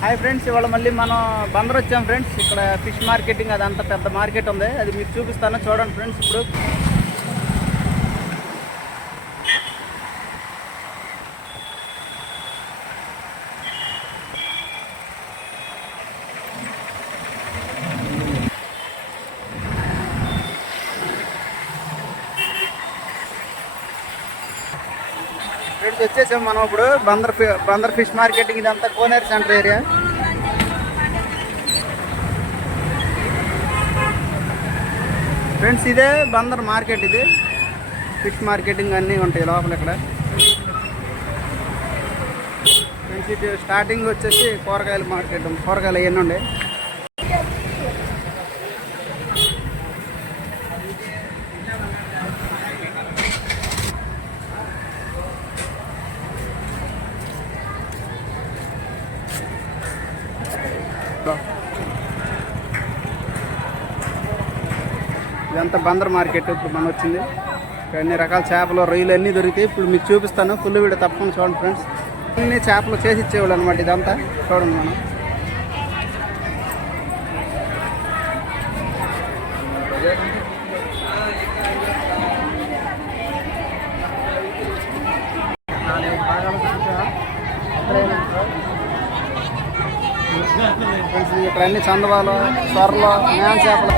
Hi friends, ఇవాళ మళ్ళీ మనం బందర్ వచ్చాం ఫ్రెండ్స్. ఇక్కడ ఫిష్ మార్కెటింగ్ అదంతా పెద్ద మార్కెట్ ఉంది, అది మీకు చూపిస్తాను చూడండి ఫ్రెండ్స్. ఇప్పుడు ఫ్రెండ్స్ వచ్చేసాం మనం ఇప్పుడు బందర్ ఫిష్ మార్కెటింగ్. ఇదంతా కోనేరు సెంటర్ ఏరియా. ఫ్రెండ్స్ ఇదే బందర్ మార్కెట్, ఇది ఫిష్ మార్కెటింగ్ అన్నీ ఉంటాయి లోపల ఇక్కడ. ఫ్రెండ్స్ ఇది స్టార్టింగ్ వచ్చేసి కూరగాయల మార్కెట్, కూరగాయలు అవన్నీ ఉండే. ఇదంతా బందర్ మార్కెట్. ఇప్పుడు మనం వచ్చింది ఇక్కడ అన్ని రకాల చేపలు, రొయ్యలు అన్నీ దొరుకుతాయి. ఇప్పుడు మీకు చూపిస్తాను, ఫుల్ వీడియో తప్పకుండా చూడండి ఫ్రెండ్స్. అన్ని చేపలు చేసి ఇచ్చేవాళ్ళు అనమాట. ఇదంతా చూడండి మనం. ఇక్కడ అన్ని చందవాలు, సొరలు, మేన చేపలు.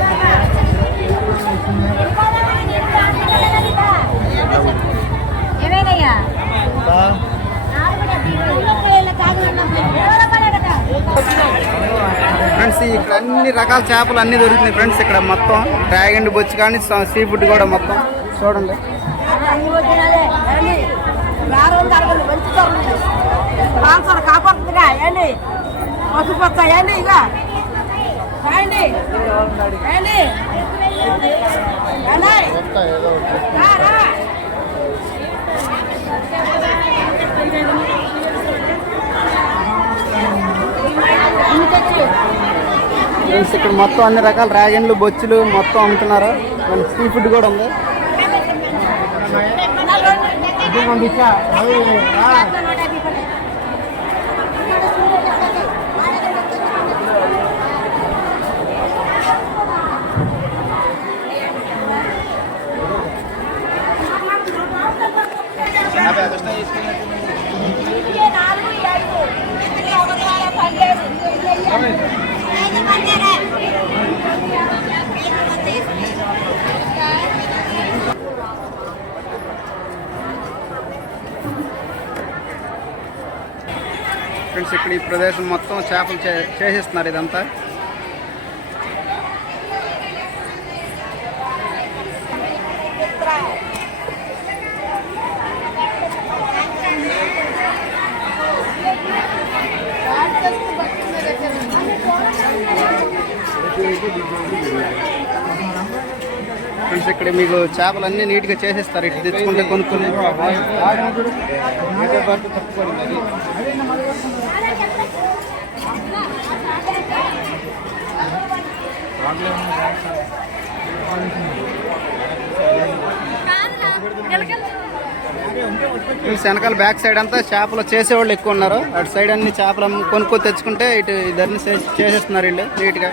ఫ్రెండ్స్ ఇక్కడ అన్ని రకాల చేపలు అన్నీ దొరుకుతున్నాయి ఫ్రెండ్స్. ఇక్కడ మొత్తం డ్రాగన్ బొచ్చు కానీ సీ ఫుడ్ కూడా మొత్తం చూడండి. ఫ్రెండ్స్ ఇక్కడ మొత్తం అన్ని రకాల డ్రాగన్లు, బొచ్చులు మొత్తం అమ్ముతున్నారు. సీ ఫుడ్ కూడా ఉంది. ఫ్రెండ్స్ ఇక్కడ ఈ ప్రదేశం మొత్తం చేపలు చేసేస్తున్నారు. ఇదంతా ఫ్రెండ్స్ ఇక్కడ మీకు చేపలన్నీ నీట్గా చేసేస్తారు. ఇటు తెచ్చుకుంటే కొనుక్కొని. వెనకాల బ్యాక్ సైడ్ అంతా చేపలు చేసేవాళ్ళు ఎక్కువ ఉన్నారు. అటు సైడ్ అన్ని చేపలు కొనుక్కొని తెచ్చుకుంటే ఇటు ఇద్దరిని చేసేస్తున్నారు వీళ్ళు నీట్గా.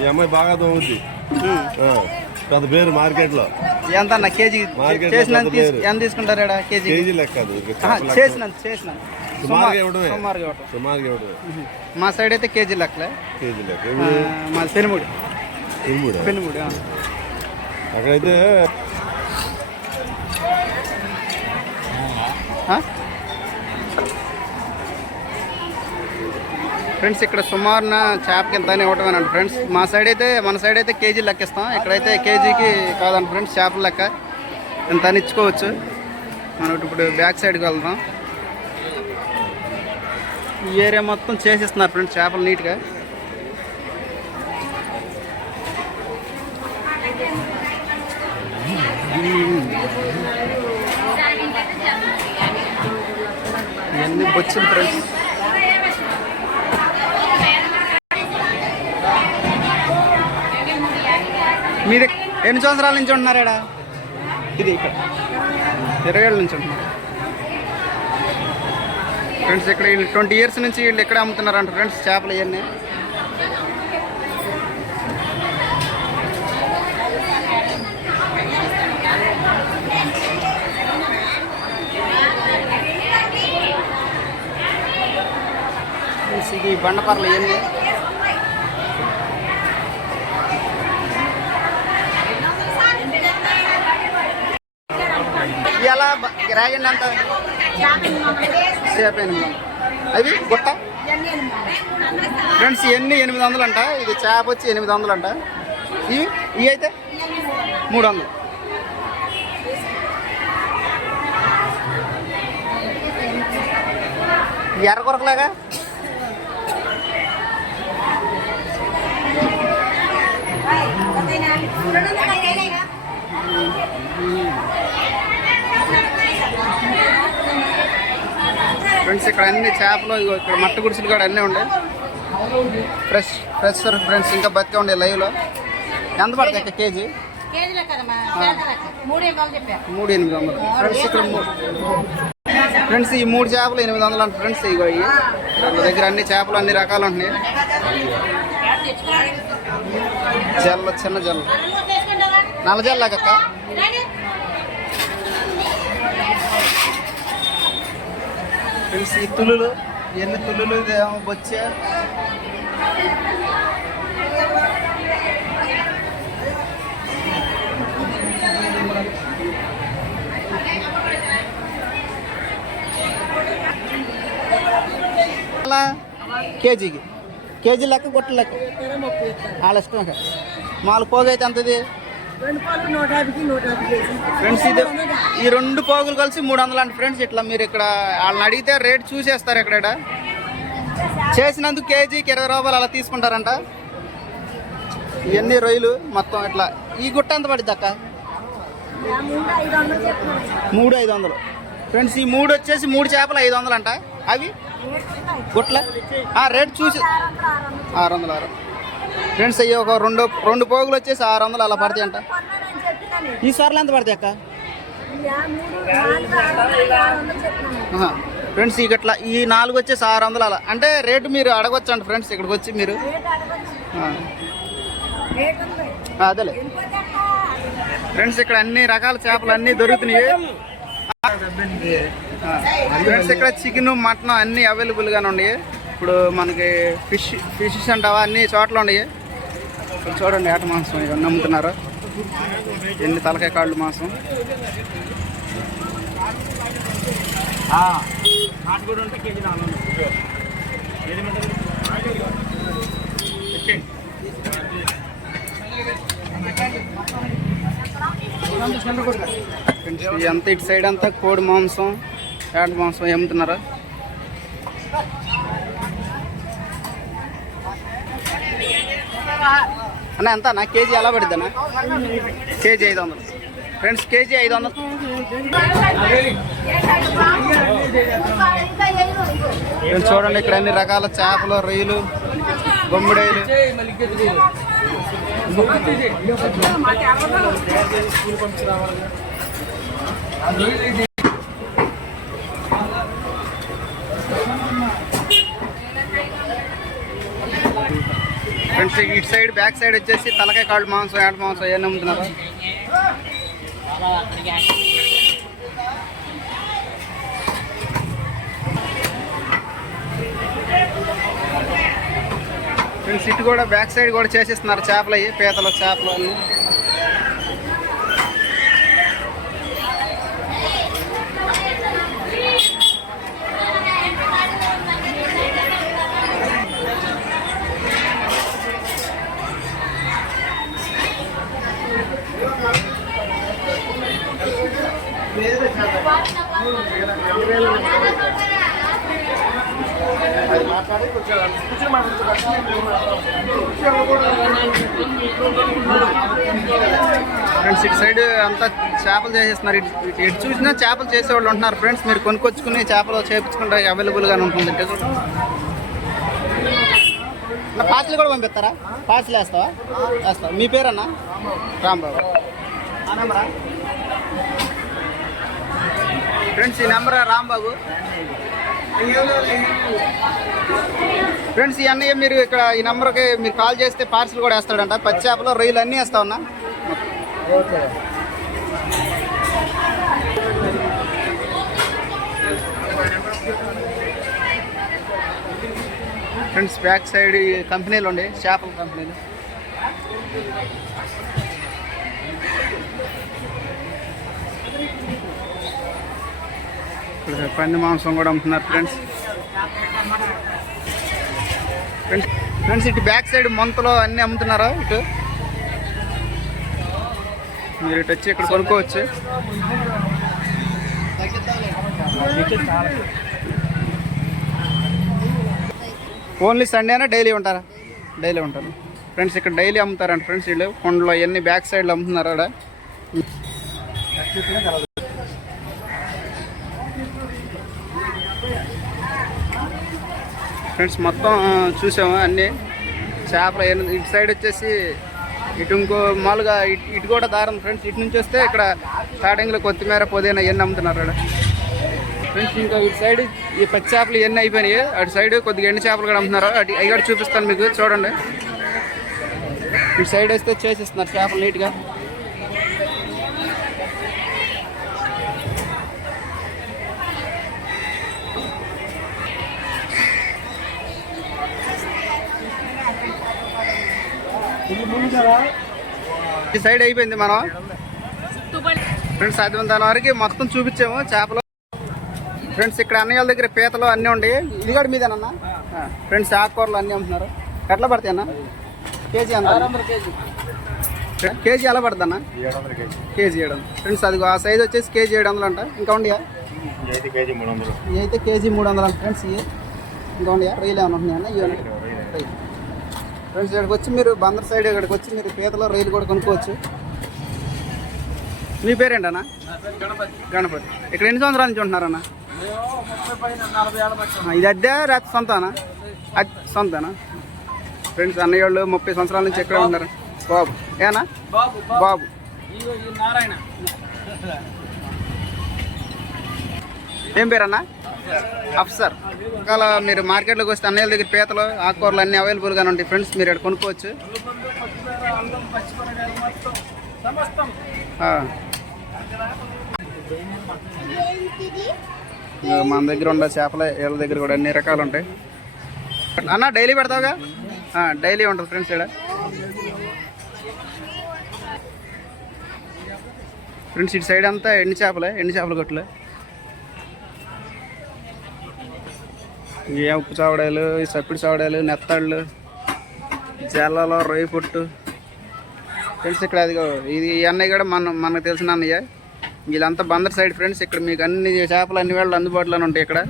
ఈ అమ్మాయి బాగా తోముద్ది. పెద్ద పేరు మార్కెట్ లో. ఎంత అన్న కేజీ ఎంత తీసుకుంటారు? కేజీ లెక్క సుమారుగా మా సైడ్ అయితే కేజీ లెక్కలే. మా పెనుముడి అక్కడైతే ఫ్రెండ్స్ ఇక్కడ సుమారున చేపకి ఎంత అని ఇవ్వటమేనండి ఫ్రెండ్స్. మన సైడ్ అయితే కేజీ లెక్కిస్తాం. ఇక్కడైతే కేజీకి కాదండి ఫ్రెండ్స్, చేపల లెక్క ఎంత అని ఇచ్చుకోవచ్చు. మనం ఇప్పుడు బ్యాక్ సైడ్కి వెళ్దాం. ఈ ఏరియా మొత్తం చేసిస్తున్నారు ఫ్రెండ్స్ చేపలు నీట్గా. ఇవన్నీ బొచ్చులు ఫ్రెండ్స్. మీరు ఎన్ని సంవత్సరాల నుంచి ఉంటున్నారు ఇక్కడ? ఇది ఇక్కడ 20 ఏళ్ళ నుంచి ఉంటున్నారు ఫ్రెండ్స్. ఇక్కడ వీళ్ళు 20 years నుంచి వీళ్ళు ఎక్కడ అమ్ముతున్నారంట ఫ్రెండ్స్ చేపలు ఇవన్నీ. ఈ బండపర్లు ఇవన్నీ ఎలా రాగండి అంత సేపు 800. అవి గుట్ట ఫ్రెండ్స్ ఇవన్నీ 800 అంట. ఇది చేప వచ్చి 800 అంట. ఇవి అయితే 300. ఎర్ర కొరకలాగా ఫ్రెండ్స్. ఇక్కడ అన్ని చేపలు ఇక్కడ మట్ట గుడిసెలు కూడా అన్నీ ఉండే ఫ్రెష్ ఫ్రెండ్స్. ఇంకా బతికే ఉండే లైవ్లో. ఎంత పడుతుంది ఇక్కడ కేజీ? 3,800 ఫ్రెండ్స్. ఇక్కడ ఫ్రెండ్స్ ఈ 3 చేపలు 800 అంట ఫ్రెండ్స్. ఇగో వాళ్ళ దగ్గర అన్ని చేపలు అన్ని రకాలు ఉంటున్నాయి. జల్ల చిన్న జల్ల నల్ల జల్లకక్క. ఫ్రెండ్స్ ఈ తులులు ఎన్ని తులులు ఇదేమో వచ్చా. కేజీ లెక్క గుట్ట లెక్క వాళ్ళ ఇష్టం. మాలు పోగు అయితే ఎంతది ఫ్రెండ్స్? ఇది ఈ 2 పోగులు కలిసి 300 అంట ఫ్రెండ్స్. ఇట్లా మీరు ఇక్కడ వాళ్ళని అడిగితే రేట్ చూసేస్తారు. ఇక్కడ చేసినందుకు కేజీకి 20 రూపాయలు అలా తీసుకుంటారంట. ఇవన్నీ రొయ్యలు మొత్తం ఇట్లా. ఈ గుట్ట ఎంత పడుద్ది అక్క? 3,500 ఫ్రెండ్స్. ఈ 3 వచ్చేసి 3 చేపలు 500 అంట. అవి గుట్ల రేట్ చూసి 600 ఫ్రెండ్స్. అయ్యి ఒక 2 పోగులు వచ్చేసి 600 అలా పడతాయి అంట. ఈ సార్లు ఎంత పడతాయి అక్క? ఫ్రెండ్స్ ఇట్లా ఈ 4 వచ్చేసి 600 అలా. అంటే రేటు మీరు అడగొచ్చు అంట ఫ్రెండ్స్. ఇక్కడికి వచ్చి మీరు అదేలే ఫ్రెండ్స్. ఇక్కడ అన్ని రకాల చేపలు అన్నీ దొరుకుతున్నాయి ఫ్రెండ్స్. ఇక్కడ చికెన్ మటన్ అన్నీ అవైలబుల్గానే ఉన్నాయి. ఇప్పుడు మనకి ఫిషెస్ అంటావా అన్ని చోట్ల ఉన్నాయి. ఇక్కడ చూడండి ఏట మాంసం ఇవన్నీ అమ్ముతున్నారు. ఎన్ని తలకాయ కాళ్ళు మాంసం. ఎంత ఇటు సైడ్ అంతా కోడి మాంసం ఏట మాంసం అమ్ముతున్నారు. అన్న ఎంత నా కేజీ ఎలా పడుద్ది అన్న? KG 500 friends. కేజీ 500. చూడండి ఇక్కడ అన్ని రకాల చేపలు రొయ్యలు బొమ్మిడాయిలు. ఫ్రెండ్స్ ఇటు సైడ్ బ్యాక్ సైడ్ వచ్చేసి తలకాయ కాళ్ళు మాంసం ఏట మాంసం అవన్నీ అమ్ముతున్నారు. ఫ్రెండ్స్ ఇటు కూడా బ్యాక్ సైడ్ కూడా చేసేస్తున్నారు చేపలు అవి పీతలు చేపలు అన్నీ. ఫ్రెండ్స్ ఇటు సైడ్ అంతా చేపలు చేసేస్తున్నారు. ఎటు చూసినా చేపలు చేసేవాళ్ళు ఉంటున్నారు ఫ్రెండ్స్. మీరు కొనుక్కొచ్చుకుని చేపలు చేయించుకుంటే అవైలబుల్గానే ఉంటుంది. నా పార్సల్ కూడా పంపిస్తారా? పార్సల్ వేస్తావా? వేస్తావా? మీ పేరన్నా? రాంబాబు. ఆ నెంబరా ఫ్రెండ్స్? ఈ నెంబర్ రాంబాబు. ఫ్రెండ్స్ ఈ అన్నయ్య మీరు ఇక్కడ ఈ నెంబర్కి మీరు కాల్ చేస్తే పార్సల్ కూడా వేస్తాడంట. పచ్చి చేపలు రొయ్యలు అన్నీ వేస్తామన్నా. ఫ్రెండ్స్ బ్యాక్ సైడ్ కంపెనీలు ఉండే చేపల కంపెనీలు. ఇక్కడ పంది మాంసం కూడా అమ్ముతున్నారు ఫ్రెండ్స్. ఫ్రెండ్స్ ఇటు బ్యాక్ సైడ్ మొంతలో అన్నీ అమ్ముతున్నారా? ఇటు మీరు ఇటు వచ్చి ఇక్కడ కొనుక్కోవచ్చు. ఓన్లీ సండేనా డైలీ ఉంటారా? డైలీ ఉంటారు ఫ్రెండ్స్. ఇక్కడ డైలీ అమ్ముతారంట ఫ్రెండ్స్. వీళ్ళు కొండలో ఇవన్నీ బ్యాక్ సైడ్లో అమ్ముతున్నారు అక్కడ. ఫ్రెండ్స్ మొత్తం చూసాము అన్నీ చేపలు. ఇటు సైడ్ వచ్చేసి ఇటు ఇంకో మామూలుగా ఇటు కూడా దారం ఫ్రెండ్స్. ఇటు నుంచి వస్తే ఇక్కడ స్టార్టింగ్లో కొత్తిమీర పుదీనా ఇవన్నీ అమ్ముతున్నారు అక్కడ ఫ్రెండ్స్. ఇంకా ఇటు సైడ్ ఈ పచ్చి చేపలు ఇవన్నీ అయిపోయినాయి. అటు సైడ్ కొద్దిగా ఎండు చేపలు కూడా అమ్ముతున్నారు. అవి కూడా చూపిస్తాను మీకు, చూడండి. ఇటు సైడ్ వస్తే చేసిస్తున్నారు చేపలు నీట్గా. ఈ సైడ్ అయిపోయింది మనం ఫ్రెండ్స్. సాధ్యమంత వరకు మొత్తం చూపించాము చేపలు ఫ్రెండ్స్. ఇక్కడ అన్నయ్య దగ్గర పీతలు అన్నీ ఉండి. ఇది కూడా మీదేనన్నా ఫ్రెండ్స్. ఆకుకూరలు అన్నీ అమ్ముతున్నారు. ఎట్లా పడతాయి అన్న? కేజీ అంత? కేజీ ఎలా పడుతుంది అన్న? KG 700 friends. అది ఆ సైజ్ వచ్చేసి కేజీ 700 అంట. ఇంకా ఉండియా? ఇవి అయితే కేజీ 300 అంట ఫ్రెండ్స్. ఇవి ఇంకా ఉండియా? రొయ్యలు ఏమైనా ఉన్నాయన్న? ఇవి ఫ్రెండ్స్ ఇక్కడికి వచ్చి మీరు బందర్ సైడ్ ఇక్కడికి వచ్చి మీరు పీతలో రొయ్యలు కూడా కొనుక్కోవచ్చు. మీ పేరేంటన్నా? గణపతి. ఇక్కడ ఎన్ని సంవత్సరాల నుంచి ఉంటున్నారన్న? ఇది అద్దె రాత్రి సొంతనా? అది సొంతనా ఫ్రెండ్స్. అన్నయ్య వాళ్ళు 30 సంవత్సరాల నుంచి ఎక్కడ ఉన్నారు. బాబు ఏనా? బాబు ఏం పేరన్నా? అఫ్సర్. ఒకవేళ మీరు మార్కెట్లోకి వస్తే అన్నయ్య దగ్గర పీతలు ఆకుకూరలు అన్నీ అవైలబుల్గానే ఉంటాయి ఫ్రెండ్స్. మీరు ఇక్కడ కొనుక్కోవచ్చు. మన దగ్గర ఉండే చేపలే వీళ్ళ దగ్గర కూడా అన్ని రకాలు ఉంటాయి అన్న. డైలీ పెడతావుగా? డైలీ ఉంటుంది ఫ్రెండ్స్. ఇక్కడ ఫ్రెండ్స్ ఇటు సైడ్ అంతా ఎండు చేపల కొట్లు. ఏ ఉప్పు చావడాలు, సప్పిడి చావడాలు, నెత్తాళ్ళు, జల్లలో రొయ్య పొట్టు ఫ్రెండ్స్. ఇక్కడ అదిగో ఇది అన్నయ్య కూడా మనకు తెలిసిన అన్నయ్య. వీళ్ళంతా బందర్ సైడ్ ఫ్రెండ్స్. ఇక్కడ మీకు అన్ని చేపలు అన్ని వేళ్ళు అందుబాటులోనే ఉంటాయి. ఇక్కడ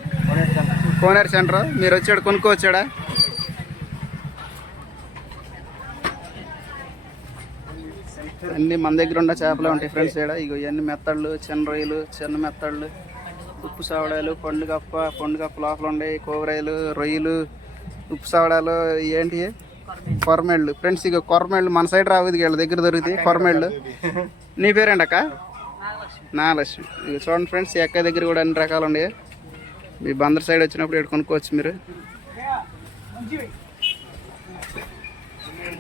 కోనేరు సెంటర్. మీరు వచ్చాడు కొనుక్కోవచ్చాడా? అన్నీ మన దగ్గర ఉన్న చేపలే ఉంటాయి ఫ్రెండ్స్. ఇక్కడ ఇగో ఇవన్నీ మెత్తళ్ళు, చిన్న రొయ్యలు, చిన్న మెత్తళ్ళు, ఉప్పు సావడాలు, పండుగప్ప లోపల ఉండే కోవరాయలు, రొయ్యలు, ఉప్పు సావడాలు, ఏంటి కొరమేళ్ళు ఫ్రెండ్స్. ఇక కొరమేళ్ళు మన సైడ్ రావు, వీళ్ళ దగ్గర దొరుకుతాయి కొరమేళ్ళు. నీ పేరేంటి అక్క? నాగలక్ష్మి. ఇక చూడండి ఫ్రెండ్స్, ఈ అక్క దగ్గర కూడా అన్ని రకాలు ఉన్నాయి. మీ బందర్ సైడ్ వచ్చినప్పుడు ఇక్కడ కొనుక్కోవచ్చు మీరు.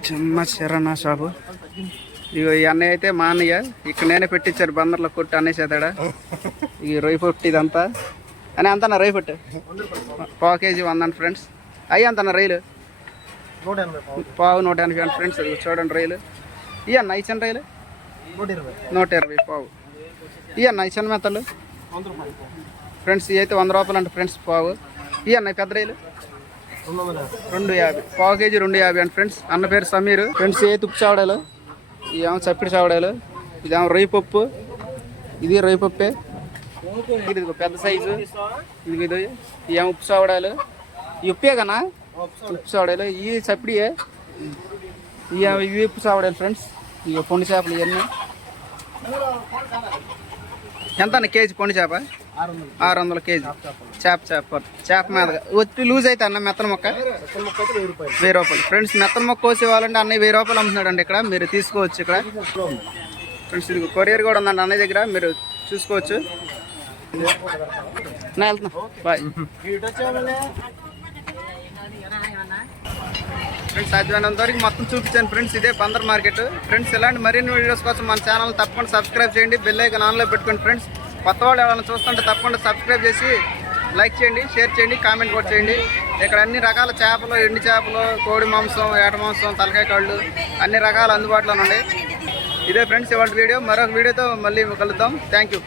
చిన్న కిరాణా షాపు. ఇక ఈ అన్నయ్య అయితే మా అన్నయ్య. ఇక్కడ నేనే పెట్టించారు బందర్లో కొట్టి అన్నయ్య చేతాడా. ఈ రొయ్య పొట్టు ఇదంతా అని అంతనా రొయ్య పొట్టు పావు కేజీ 100 ఫ్రెండ్స్. అయ్యి అంతనా రొయ్యలు పావు 180 అండి ఫ్రెండ్స్. అది చూడండి రొయ్యలు. ఇవన్న ఈ చిన్న రొయ్యలు 120 పావు. ఇవన్న ఈ చిన్న మెత్తలు ఫ్రెండ్స్. ఇవి అయితే 100 రూపాయలు అంట ఫ్రెండ్స్ పావు. ఇవన్న పెద్ద రొయ్యలు 250 పావు కేజీ 250 అండి ఫ్రెండ్స్. అన్న పేరు సమీర్ ఫ్రెండ్స్. ఏ తుప్పు చావడాలు, ఇదేమో చప్పిడి చావడాలు, ఇదేమో రొయ్య పప్పు, ఇది రొయ్య పప్పే. ఇది పెద్ద సైజు. ఇది ఇదేమో ఉప్పు చావడాలు, ఈ ఉప్పే కన్నా ఉప్పు చావడాలు. ఈ చప్పిడియే, ఇవి ఉప్పు చావడాలు ఫ్రెండ్స్. ఇక పొండి చేపలు ఇవన్నీ. ఎంత అన్న కేజీ పొండి చేప 600 కేజీ చేప మీద ఒత్తి లూజ్ అయితే అన్న మెత్తన మొక్క 1000 రూపాయలు ఫ్రెండ్స్. మెత్తన మొక్క కోసి ఇవ్వాలంటే అన్నయ్య 1000 రూపాయలు అమ్ముతున్నాడు అండి ఇక్కడ, మీరు తీసుకోవచ్చు ఇక్కడ ఫ్రెండ్స్. ఇది కొరియర్ కూడా ఉందండి అన్నయ్య దగ్గర, మీరు చూసుకోవచ్చు. నా వెళ్తున్నా బాయ్ ఫ్రెండ్స్. సాధ్యమైనంత వరకు మొత్తం చూపించాను ఫ్రెండ్స్. ఇదే బందర్ మార్కెట్ ఫ్రెండ్స్. ఇలాంటి మరిన్ని వీడియోస్ కోసం మన ఛానల్ తప్పకుండా సబ్స్క్రైబ్ చేయండి, బెల్ ఐకాన్ ఆన్లో పెట్టుకోండి ఫ్రెండ్స్. కొత్త వాళ్ళు ఎవరైనా చూస్తుంటే తప్పకుండా సబ్స్క్రైబ్ చేసి లైక్ చేయండి, షేర్ చేయండి, కామెంట్ కూడా చేయండి. ఇక్కడ అన్ని రకాల చేపలు, ఎండి చేపలు, కోడి మాంసం, ఏట మాంసం, తలకాయ కాళ్ళు అన్ని రకాలు అందుబాటులో ఉన్నాయి. ఇదే ఫ్రెండ్స్ ఇవాళ వీడియో. మరొక వీడియోతో మళ్ళీ కలుద్దాం. Thank you.